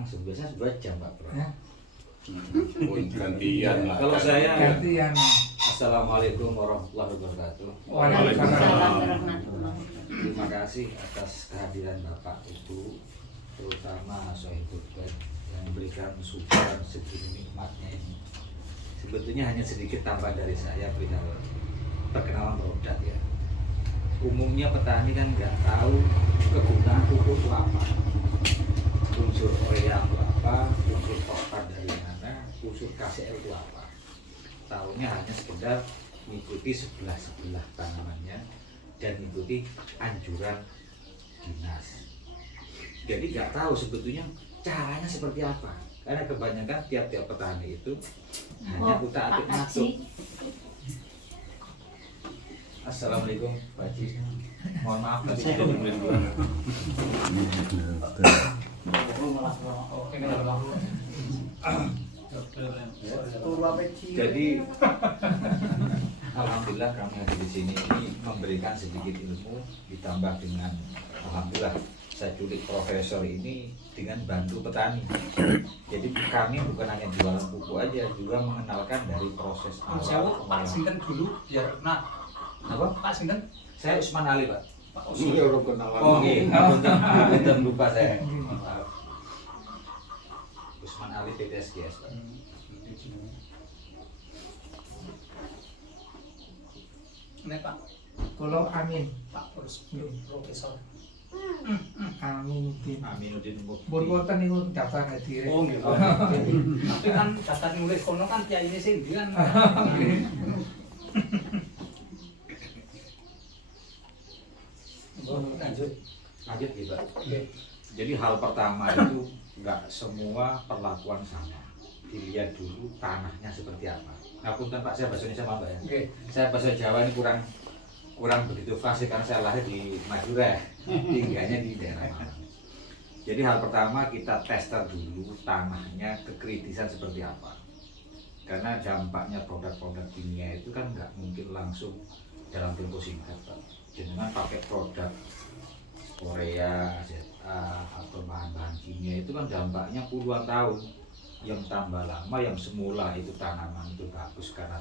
langsung, biasanya 2 jam Pak Bro. Ya. Gantian lah. Kalau saya gantian. Assalamualaikum warahmatullahi wabarakatuh. Waalaikumsalam. Terima kasih atas kehadiran Bapak Ibu, terutama Sohibul Bed yang memberikan support segini nikmatnya ini. Sebetulnya hanya sedikit tambah dari saya perihal perkenalan produk ya. Umumnya petani kan nggak tahu kegunaan pupuk itu apa, unsur urea itu apa, unsur fosfat dari mana, unsur KCl itu apa. Tahunya hanya sekedar mengikuti sebelah tanamannya dan mengikuti anjuran dinas. Jadi nggak tahu sebetulnya caranya seperti apa. Karena kebanyakan tiap-tiap petani itu hanya utak-atik masuk. Assalamualaikum Pak Haji. Mohon maaf tadi saya jadi alhamdulillah kami hadir di sini ini memberikan sedikit ilmu ditambah dengan alhamdulillah saya culik profesor ini dengan bantu petani. Jadi kami bukan hanya jualan pupuk aja, juga mengenalkan dari proses awal. Pak Sinten dulu biar Apa? Pak Sinten? Saya Usman Ali Pak. Pak Iya, udah kenalan. Oh iya, kita lupa saya. Usman Ali PTSGS Pak. Ini Pak, Kalau amin, Pak Profesor. Aminuddin. Aminuddin Mukti. Bon wonten niku daftar hadir. Oh gitu. Tapi kan daftar nulis kono kan kiai ini sih kan. Lanjut. Lanjut gitu Pak. Jadi hal pertama itu nggak semua perlakuan sama. Dilihat dulu tanahnya seperti apa. Ngapunten Pak, saya bahasa Indonesia sama Pak ya. Oke. Saya bahasa Jawa ini kurang begitu fasih karena saya lahir di Madura, tinggalnya di daerah Malang. Jadi hal pertama kita tester dulu tanahnya kekritisan seperti apa. Karena dampaknya produk-produk kimia itu kan nggak mungkin langsung dalam tempo singkat Pak. Jangan pakai produk urea, ZA atau bahan-bahan kimia itu kan dampaknya puluhan tahun. Yang tambah lama, yang semula itu tanaman itu bagus karena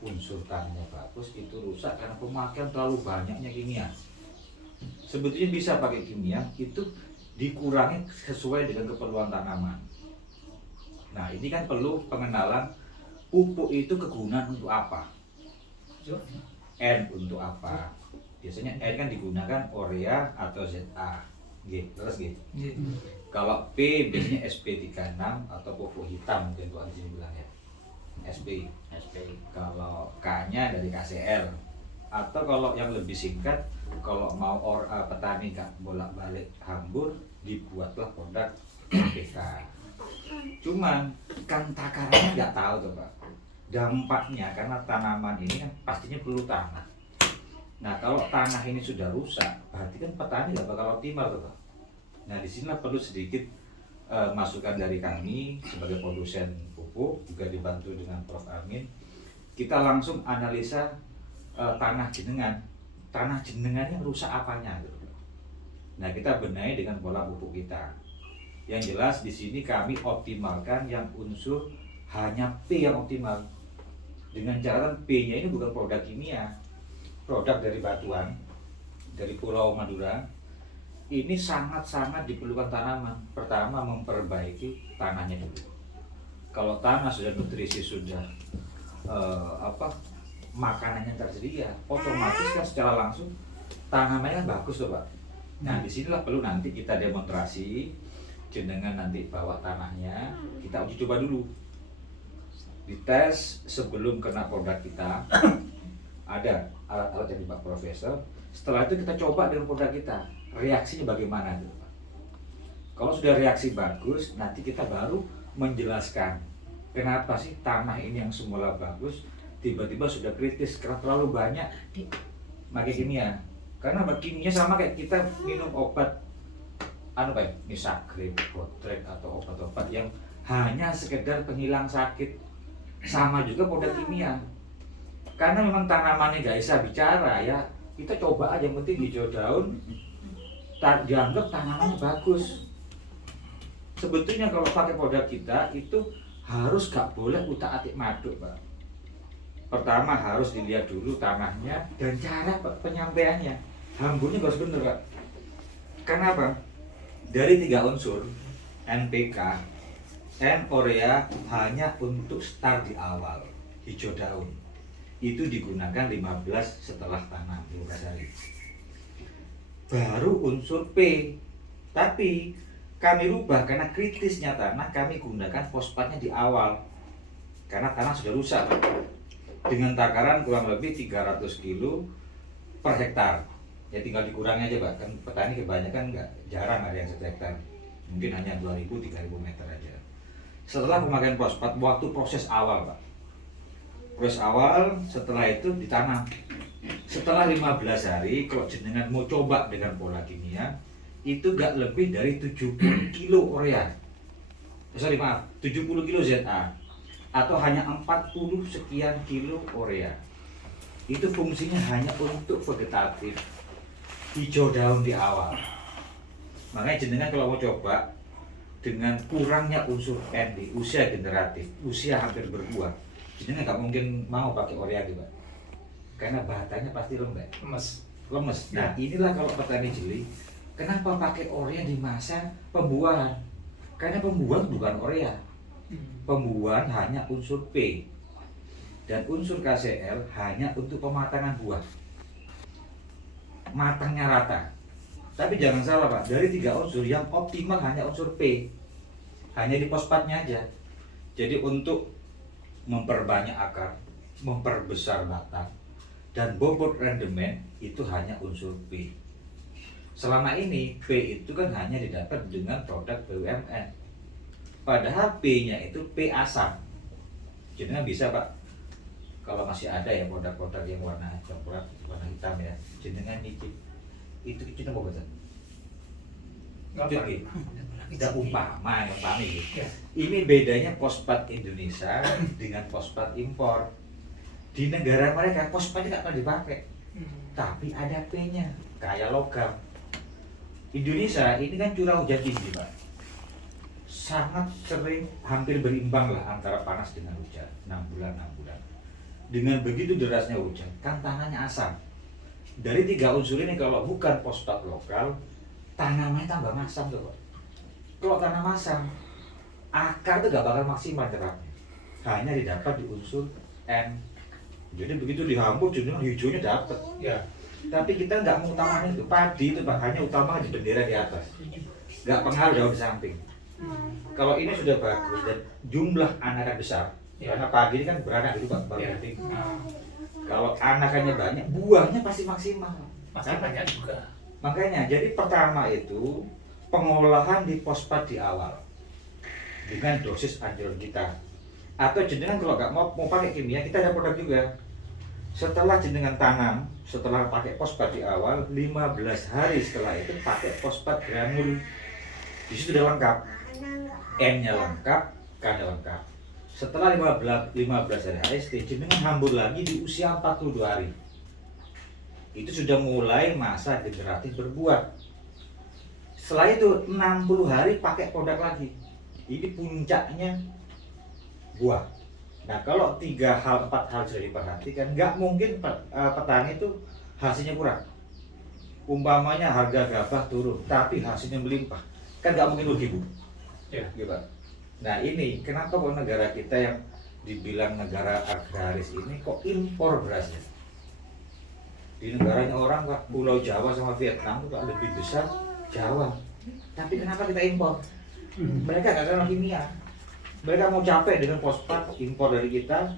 unsur tanahnya bagus, itu rusak karena pemakaian terlalu banyaknya kimia. Sebetulnya bisa pakai kimia, itu dikurangi sesuai dengan keperluan tanaman. Nah ini kan perlu pengenalan pupuk itu kegunaan untuk apa, N untuk apa. Biasanya N kan digunakan urea atau ZA, terus gitu. Kalau P biasanya SP36 atau pupuk hitam mungkin kalau di sini bilang ya, SP. Kalau K-nya dari KCL. Atau kalau yang lebih singkat, kalau mau petani nggak bolak-balik hambur, dibuatlah produk NPK. Cuman kan takarannya nggak tahu tuh Pak. Dampaknya karena tanaman ini kan pastinya perlu tanah. Nah kalau tanah ini sudah rusak, berarti kan petani nggak bakal optimal tuh Pak. Nah disinilah perlu sedikit masukan dari kami sebagai produsen pupuk, juga dibantu dengan Prof. Amin. Kita langsung analisa tanah jenengannya rusak apanya gitu. Nah kita benahi dengan pola pupuk kita. Yang jelas di sini kami optimalkan yang unsur hanya P yang optimal. Dengan catatan P-nya ini bukan produk kimia, produk dari batuan, dari Pulau Madura. Ini sangat-sangat diperlukan tanaman. Pertama memperbaiki tanahnya dulu. Kalau tanah sudah nutrisi, sudah makanannya tersedia, otomatis kan secara langsung tanamannya bagus tuh Pak. Nah disinilah perlu nanti kita demonstrasi, jenengan nanti bawa tanahnya, kita uji coba dulu, dites sebelum kena produk kita. Ada alat-alat dari Pak Profesor. Setelah itu kita coba dengan produk kita, reaksinya bagaimana tuh Pak. Kalau sudah reaksi bagus, nanti kita baru menjelaskan kenapa sih tanah ini yang semula bagus tiba-tiba sudah kritis karena terlalu banyak pakai kimia. Karena kimia sama kayak kita minum obat kayak Misagrip, Botrek atau obat-obat yang hanya sekedar penghilang sakit. Sama juga produk kimia. Karena memang tanamannya nggak bisa bicara ya, kita coba aja, yang penting hijau daun, dianggap tanamannya bagus. Sebetulnya kalau pakai produk kita itu harus gak boleh utak-atik maduk, Pak. Pertama harus dilihat dulu tanahnya dan cara penyampaiannya. Hamburnya harus bener, Pak. Karena apa? Dari 3 unsur NPK, N urea hanya untuk start di awal, hijau daun. Itu digunakan 15 setelah tanam 15 hari. Baru unsur P. Tapi kami rubah karena kritisnya tanah, kami gunakan fosfatnya di awal. Karena tanah sudah rusak, Pak. Dengan takaran kurang lebih 300 kilo per hektar. Ya tinggal dikurangi aja, Pak. Kan petani kebanyakan jarang ada yang 1 hektar. Mungkin hanya 2.000-3.000 meter aja. Setelah pemakaian fosfat, waktu proses awal, Pak. Proses awal, setelah itu ditanam. Setelah 15 hari, kalau jenengan mau coba dengan pola kimia, itu gak lebih dari 70 kilo urea. Sorry, maaf, 70 kilo ZA. Atau hanya 40 sekian kilo urea. Itu fungsinya hanya untuk vegetatif, hijau daun di awal. Makanya jenengan kalau mau coba dengan kurangnya unsur N di usia generatif, usia hampir berbuah, jenengan nggak mungkin mau pakai urea gitu, Pak. Karena bahannya pasti lemes. Nah, inilah kalau petani jeli, kenapa pakai urea di masa pembuahan? Karena pembuahan bukan urea. Pembuahan hanya unsur P. Dan unsur KCl hanya untuk pematangan buah. Matangnya rata. Tapi jangan salah, Pak, dari 3 unsur yang optimal hanya unsur P. Hanya di fosfatnya aja. Jadi untuk memperbanyak akar, memperbesar batang, dan bobot rendemen itu hanya unsur P. Selama ini P itu kan hanya didapat dengan produk BUMN. Padahal P-nya itu P asam. Jenengan bisa, Pak, kalau masih ada ya produk-produk yang warna coklat, warna hitam ya, jenengan nyicip. Itu kita mau baca. Jadi, tidak umpama gitu. Ini bedanya fosfat Indonesia dengan fosfat impor. Di negara mereka fosfatnya nggak pernah dipakai, tapi ada P-nya, kayak logam. Indonesia ini kan curah hujan tinggi, Pak. Sangat sering, hampir berimbang lah antara panas dengan hujan, 6 bulan. Dengan begitu derasnya hujan, kan tanahnya asam. Dari 3 unsur ini kalau bukan fosfat lokal, tanamannya tambah masam tuh, Pak. Kalau tanah masam, akar tuh gak bakal maksimal nyerapnya. Hanya didapat di unsur N. Jadi begitu dihambur, jadinya hijaunya dapat. Ya. Tapi kita nggak mau utamain itu, padi itu, Pak, hanya utama di bendera di atas. Nggak pengaruh daun di samping. Kalau ini sudah bagus dan jumlah anakan besar, karena padi ini kan beranak dulu, Pak, baru penting. Kalau anakannya banyak, buahnya pasti maksimal. Pasti banyak juga. Makanya, jadi pertama itu pengolahan di fosfat di awal dengan dosis anjuran kita. Atau jenengan kalau nggak mau pakai kimia, kita ada produk juga. Setelah jenengan tanam, setelah pakai fosfat di awal, 15 hari setelah itu pakai fosfat granul. Di situ sudah lengkap. N-nya lengkap, K-nya lengkap. Setelah 15 hari HST, jenengan hambur lagi di usia 42 hari. Itu sudah mulai masa generatif berbuah. Setelah itu 60 hari pakai produk lagi. Ini puncaknya buah. Nah, kalau 3 hal, 4 hal sudah diperhatikan, nggak mungkin petani itu hasilnya kurang. Umpamanya harga gabah turun, tapi hasilnya melimpah, kan nggak mungkin rugi, Bu. Ya. Gitu. Nah, ini kenapa kok negara kita yang dibilang negara agraris ini kok impor berasnya? Di negaranya orang, Pak, Pulau Jawa sama Vietnam itu lebih besar Jawa. Tapi kenapa kita impor? Mereka nggak kenal kimia. Mereka mau capek dengan fosfat impor dari kita,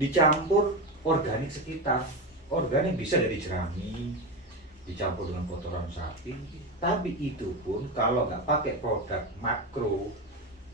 dicampur organik sekitar. Organik bisa dari jerami, dicampur dengan kotoran sapi. Tapi itu pun kalau nggak pakai produk makro,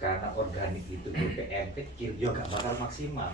karena organik itu ppm kecil, ya nggak bakal maksimal.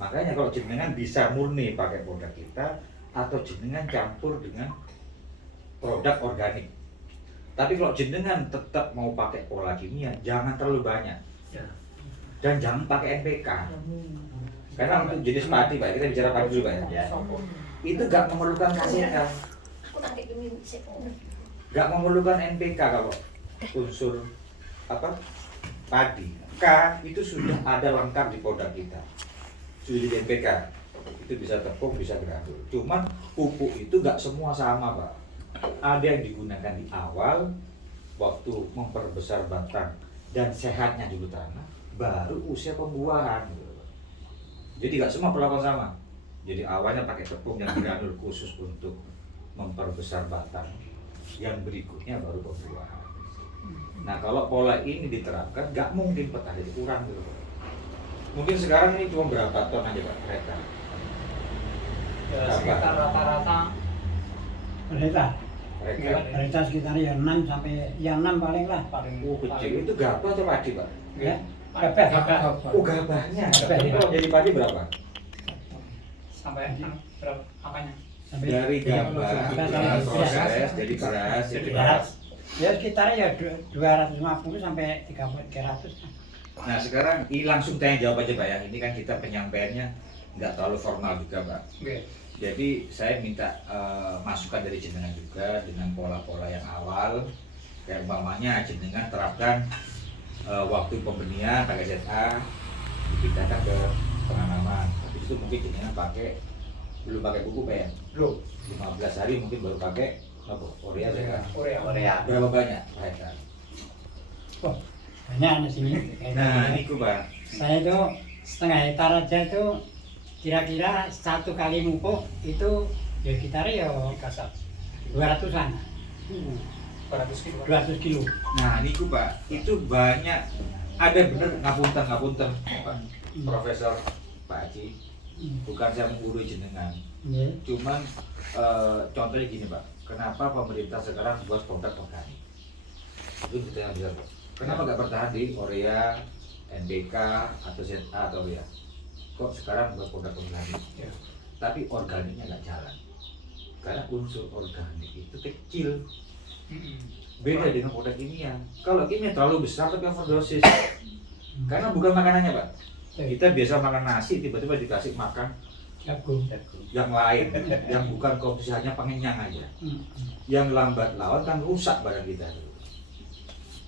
Makanya kalau jenengan bisa murni pakai produk kita, atau jenengan campur dengan produk organik. Tapi kalau jenengan tetap mau pakai pola kimia, jangan terlalu banyak. Ya. Dan jangan pakai NPK. Karena untuk jenis padi, Pak, kita bicara padi dulu, Pak, ya. Itu nggak memerlukan KCl. Nggak memerlukan NPK kalau unsur apa padi. K itu sudah ada lengkap di produk kita, sudah di NPK, itu bisa tepung, bisa granul. Cuman pupuk itu nggak semua sama Pak. Ada yang digunakan di awal waktu memperbesar batang dan sehatnya dulu tanah, baru usia pembuahan. Jadi nggak semua perlakuan sama. Jadi awalnya pakai tepung yang granul khusus untuk memperbesar batang, yang berikutnya baru pembuahan. Nah kalau pola ini diterapkan, nggak mungkin petani itu kurang gitu. Mungkin sekarang ini cuma berapa ton aja Pak mereka? Ya, sekitar rata-rata Berita, Mereka. berita sekitar ya 6 sampai yang 6 paling lah. paling Kecil itu gabah atau padi Pak? Ya, gabah. Gabah. Oh gabahnya. Gabah, Jadi ya. kalau jadi padi berapa? sampai berapa apanya? Sampai Dari gabah, sampai proses jadi beras, jadi beras. beras. Ya sekitar ya 250 sampai 300. Nah sekarang ini langsung tanya jawab aja Pak ya. Ini kan kita penyampaiannya nggak terlalu formal juga Pak. Oke. Jadi saya minta masukan dari jenengan juga dengan pola-pola yang awal. Kayak umpamanya jenengan terapkan waktu pembenihan pakai ZA, dipindahkan ke penanaman. Habis itu mungkin jenengan belum pakai pupuk Pak ya? Belum. 15 hari mungkin baru pakai apa? Urea ZA. Urea. Berapa banyak Pak hektar? Wah, banyak di sini. Nah ini Pak. Saya itu setengah hektar aja itu kira-kira 1 kali mupuk itu ya sekitar ya Kasar 200-an. 200 kilo. 200 kilo. Nah niku Pak, itu banyak ada bener ngapunten Pak Profesor Pak Haji, bukan saya menggurui jenengan, Ya. cuman contohnya gini Pak, kenapa pemerintah sekarang buat produk organik? Itu kita yang besar Pak. Kenapa nggak bertahan di Urea, NPK atau ZA atau ya? Kok sekarang buat produk organik? Ya. Tapi organiknya nggak jalan, karena unsur organik itu kecil. Beda dengan produk kimia. Kalau kimia terlalu besar tapi overdosis. Karena bukan makanannya Pak. Kita biasa makan nasi, tiba-tiba dikasih makan Jagung. yang lain, yang bukan komposisi hanya pengenyang aja. Yang lambat laun kan rusak badan kita.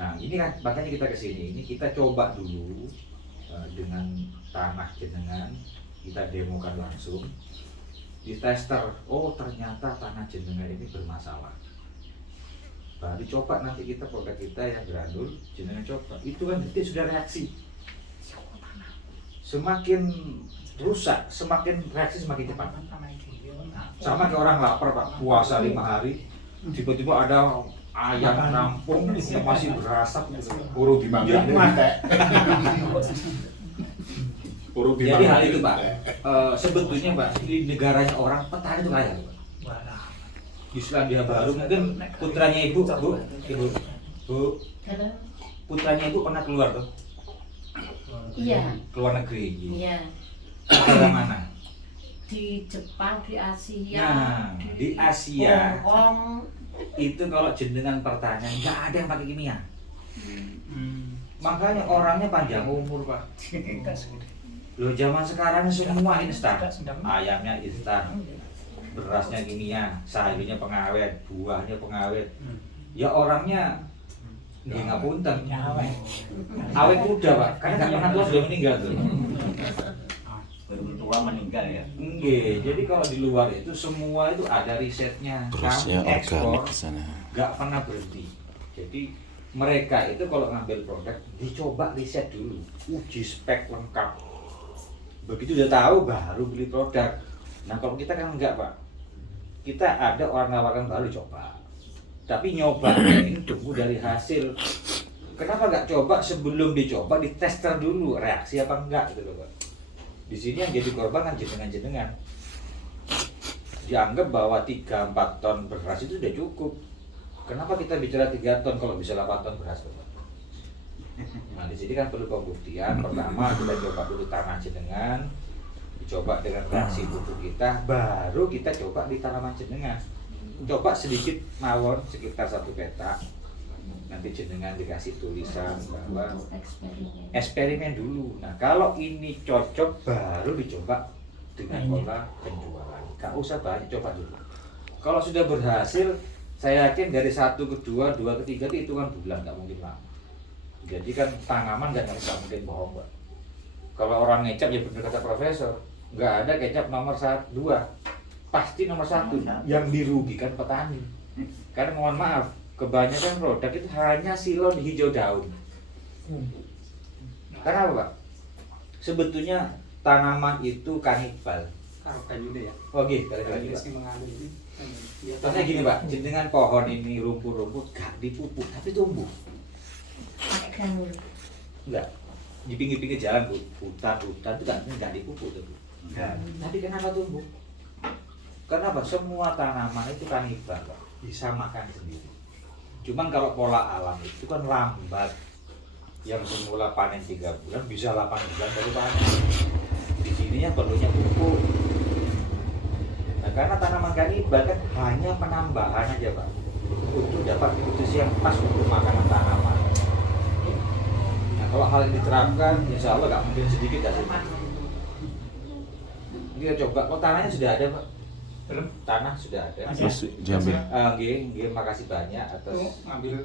Nah ini kan makanya kita kesini ini kita coba dulu dengan tanah jenengan, kita demokan langsung di tester. Oh ternyata tanah jenengan ini bermasalah. Baru coba nanti kita produk kita yang granul, jenengan coba. Itu kan detik sudah reaksi. Semakin rusak, semakin reaksi semakin cepat. Sama kayak orang lapar Pak, puasa 5 hari, tiba-tiba ada ayam rampung yang masih berasap, buru dimakan. Jadi hal itu Pak, sebetulnya Pak di negaranya orang petani itu kaya Pak. Di Selandia Baru mungkin putranya ibu, putranya ibu pernah keluar tuh, Iya, keluar negeri. iya. Negara mana? Di Jepang, di Asia, Nah, di Asia. Hongkong. Itu kalau jenengan pertanyaan nggak ada yang pakai kimia. Makanya orangnya panjang umur Pak. Loh zaman sekarang semua instan. Ayamnya instan, berasnya kimia, sayurnya pengawet, buahnya pengawet. Ya orangnya nggih ngapunten. Awet muda Pak, karena nggak pernah tua sudah meninggal tuh. Baru tua meninggal ya. Nggih, jadi kalau di luar itu semua itu ada risetnya. Terusnya Kami ekspor organik ke sana. nggak pernah berhenti. Jadi mereka itu kalau ngambil produk dicoba riset dulu, uji spek lengkap. Begitu udah tahu baru beli produk. Nah kalau kita kan enggak Pak, kita ada warna-warna baru coba. Tapi nyoba ini tunggu dari hasil. Kenapa nggak coba sebelum dicoba ditester dulu reaksi apa enggak gitu loh Pak. Di sini yang jadi korban kan jenengan-jenengan. Dianggap bahwa 3-4 ton beras itu sudah cukup. Kenapa kita bicara 3 ton kalau bisa 8 ton beras Pak? Nah di sini kan perlu pembuktian. Pertama kita coba dulu tanah jenengan, dicoba dengan reaksi pupuk kita, baru kita coba di tanaman jenengan. Coba sedikit mawon sekitar 1 petak. Nanti jenengan dikasih tulisan bahwa eksperimen dulu. Nah kalau ini cocok baru dicoba dengan pola penjualan. Gak usah banyak, coba dulu. Kalau sudah berhasil, saya yakin dari 1 ke 2, 2 ke 3 itu hitungan bulan, gak mungkin lama. Jadi kan tanaman nggak mungkin bohong, Pak. Kalau orang ngecap ya benar kata profesor, nggak ada kecap nomor 1, 2, pasti nomor 1 yang dirugikan petani. Karena mohon maaf, kebanyakan produk itu hanya silon hijau daun. Karena apa, Pak? Sebetulnya tanaman itu kanibal. Karo banyu deh ya. Oke, balik lagi, Banyu Pak. sing mengambil ini. Iya, Contohnya gini, Pak, jenengan pohon ini rumput-rumput gak dipupuk tapi tumbuh. Pakai granul. Enggak. Di pinggir-pinggir jalan, Bu, hutan itu kan enggak dipupuk tuh, Bu. Tapi kenapa tumbuh? Karena apa? Semua tanaman itu kanibal, Pak. Bisa makan sendiri. Cuman kalau pola alam itu kan lambat. Yang semula panen 3 bulan bisa 8 bulan baru panen. Di sininya perlunya pupuk. Nah, karena tanaman kanibal kan hanya penambahan aja, Pak, untuk dapat nutrisi yang pas untuk makanan tanaman. Nah, kalau hal ini diterapkan, insya Allah nggak mungkin sedikit hasilnya. Kita coba, kok tanahnya sudah ada, Pak? Belum. Tanah sudah ada. Mas, diambil. Nggih, makasih banyak atas. Tuh ngambil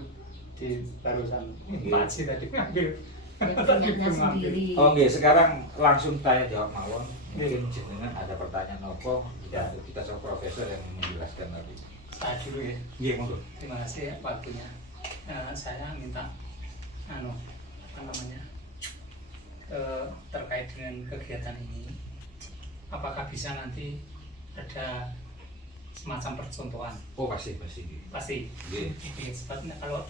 di barusan. Iya. Pak Haji tadi ngambil. Ya, punyanya sendiri. Oh, nggih, sekarang langsung tanya jawab mawon. Mungkin jenengan ada pertanyaan apa? Ya, kita sama profesor yang menjelaskan tadi. Saya dulu ya. Nggih, monggo. Terima kasih ya waktunya. Saya minta apa namanya terkait dengan kegiatan ini, apakah bisa nanti ada semacam percontohan? Oh, pasti. Pasti. Nggih. Sebabnya kalau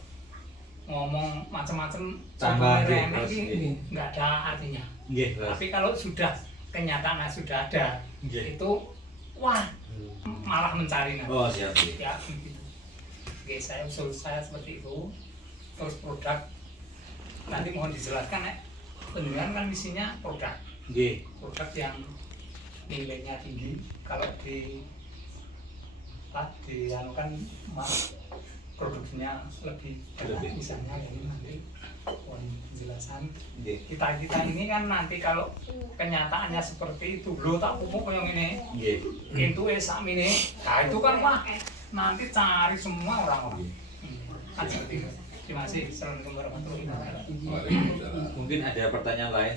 ngomong macam-macam Tambah, remeh nggih, ini nggak ada artinya. Nggih, Tapi kalau sudah kenyataannya sudah ada, Nggih. itu wah malah mencari nanti. Oh, siap, nggih. Ya begitu. Oke, usul saya seperti itu. Terus produk nanti mohon dijelaskan ya. Penjualan kan misinya produk Nggih. yang nilainya tinggi. Kalau dianukan produksinya lebih banyak, misalnya ini nanti mohon penjelasan. Nggih. Kita ini kan nanti kalau kenyataannya seperti itu, lo tak pupuk yang ini Nggih. itu sak ini, nah itu kan wah nanti cari semua orang-orang. Kan seperti itu. Terima kasih. Assalamualaikum warahmatullahi wabarakatuh. Mungkin ada pertanyaan lain.